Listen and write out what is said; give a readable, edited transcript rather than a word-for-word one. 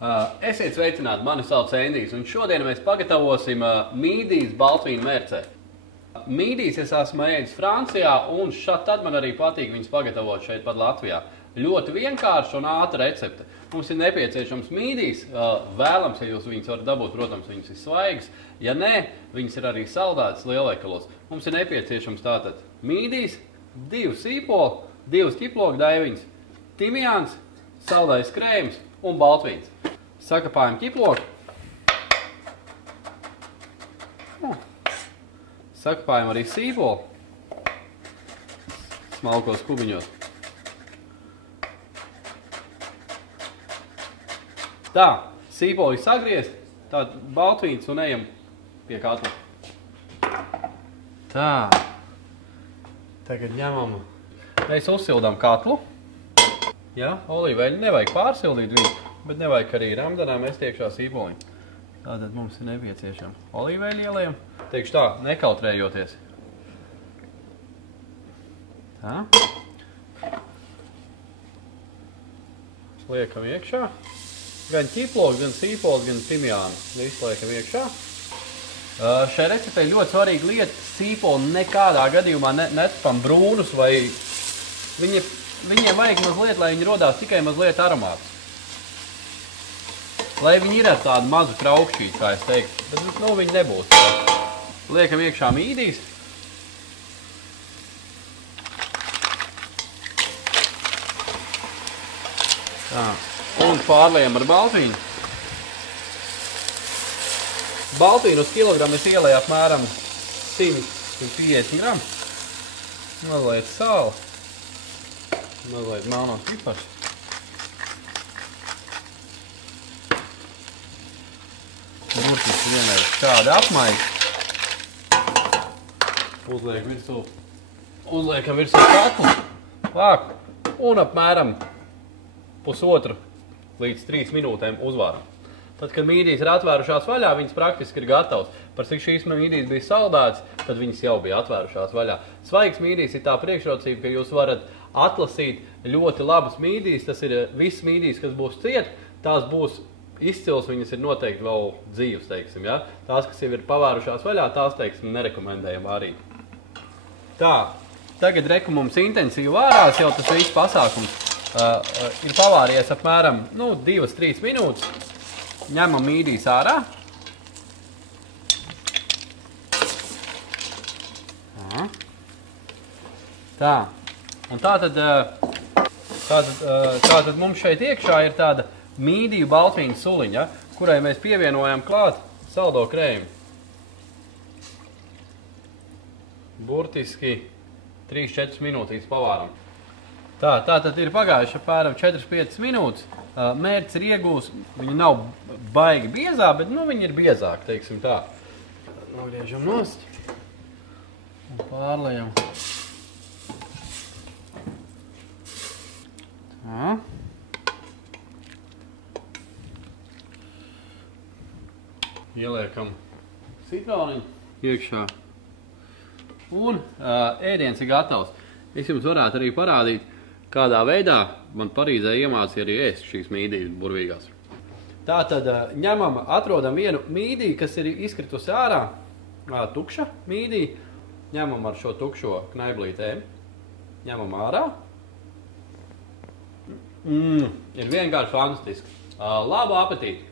Esiet sveicināti, mani sauc Endijs, un šodien mēs pagatavosim mīdijas baltvīnu mērcē. Mīdijas es esmu ēdis Francijā, un tad man arī patīk viņas pagatavot šeit pat Latvijā. Ļoti vienkārša un ātra recepte. Mums ir nepieciešams mīdijas, vēlams, ja jūs viņas varat dabūt, protams, viņas ir svaigas. Ja nē, viņas ir arī saldētas lielveikalos. Mums ir nepieciešams tātad mīdijas, 2 sīpoli, 2 ķiploku daiviņas, timjāns, saldais krējums un baltvīns. Sakapājam ķiploku. Sakapājam arī sīpoli. Smalkos kubiņos. Tā, sīpoli sagriezt, tātad baltvīns un ejam pie katla. Tā. Tagad ņemam. Mēs uzsildām katlu. Ja, olīveļu nevajag pārsildīt viņu, bet nevajag arī ramdanā mest iekšā sīpoliņu. Tātad mums ir nepieciešama olīveļu ielējam. Teikšu tā, nekautrējoties. Tā. Liekam iekšā. Gan ķiploks, gan sīpols, gan timjānu. Visu liekam iekšā. Šai receptei ļoti svarīga lieta, sīpoli nekādā gadījumā netapam brūnus vai viņiem vajag mazliet, lai viņi rodās tikai mazliet aromātus. Lai viņi ir ar tādu mazu traukšķīti, kā es teiktu, bet viņi nebūs. Liekam iekšā mīdijas. Tā. Un pārliejam ar baltvīnu. Baltvīnu uz kilogramu es ielēju apmēram 100–150 gramu. Mazliet sāla. Mazliet melnās pipars. Burtiski vienreiz šādi apmaiņa. Uzliekam virsū katlu. Vāku. Un apmēram 1,5 līdz 3 minūtēm uzvāram. Tad, kad mīdijas ir atvērušās vaļā, viņas praktiski ir gatavas. Par cik šīs mīdijas bija saldētas, tad viņas jau bija atvērušās vaļā. Svaigas mīdijas ir tā priekšrocība, ka jūs varat atlasīt ļoti labas mīdijas. Tas ir visas mīdijas, kas būs ciet, tās būs izcils, viņas ir noteikti vēl dzīves, teiksim, ja? Tās, kas jau ir pavērušās vaļā, tās, teiksim, nerekomendējam vārīt. Tā, tagad reku mums intensīvi vārās, jau tas viss pasākums ir pavāries apmēram 2–3 minūtes. Ņemam mīdijas ārā. Tā. Un tātad mums šeit iekšā ir tāda mīdiju baltvīnu suliņa, kurai mēs pievienojam klāt saldo krējumu. Burtiski 3–4 minūtīs pavāram. Tātad ir pagājuši apmēram 4–5 minūtes. Mērķis ir iegūs, viņi nav baigi biezā, bet viņi ir biezāk, teiksim tā. Nogriežam nost un pārlejam. Tā. Ieliekam citroniņu iekšā. Un ēdiens ir gatavs. Es jums varētu arī parādīt, kādā veidā man Parīzē iemācīja arī ēst šīs mīdijas burvīgās. Tātad ņemam, atrodam vienu mīdiju, kas ir izkritusi ārā, tukša mīdija. Ņemam ar šo tukšo knaiblītēm. Ņemam ārā. Ir vienkārši fantastiski. Labu apetīti!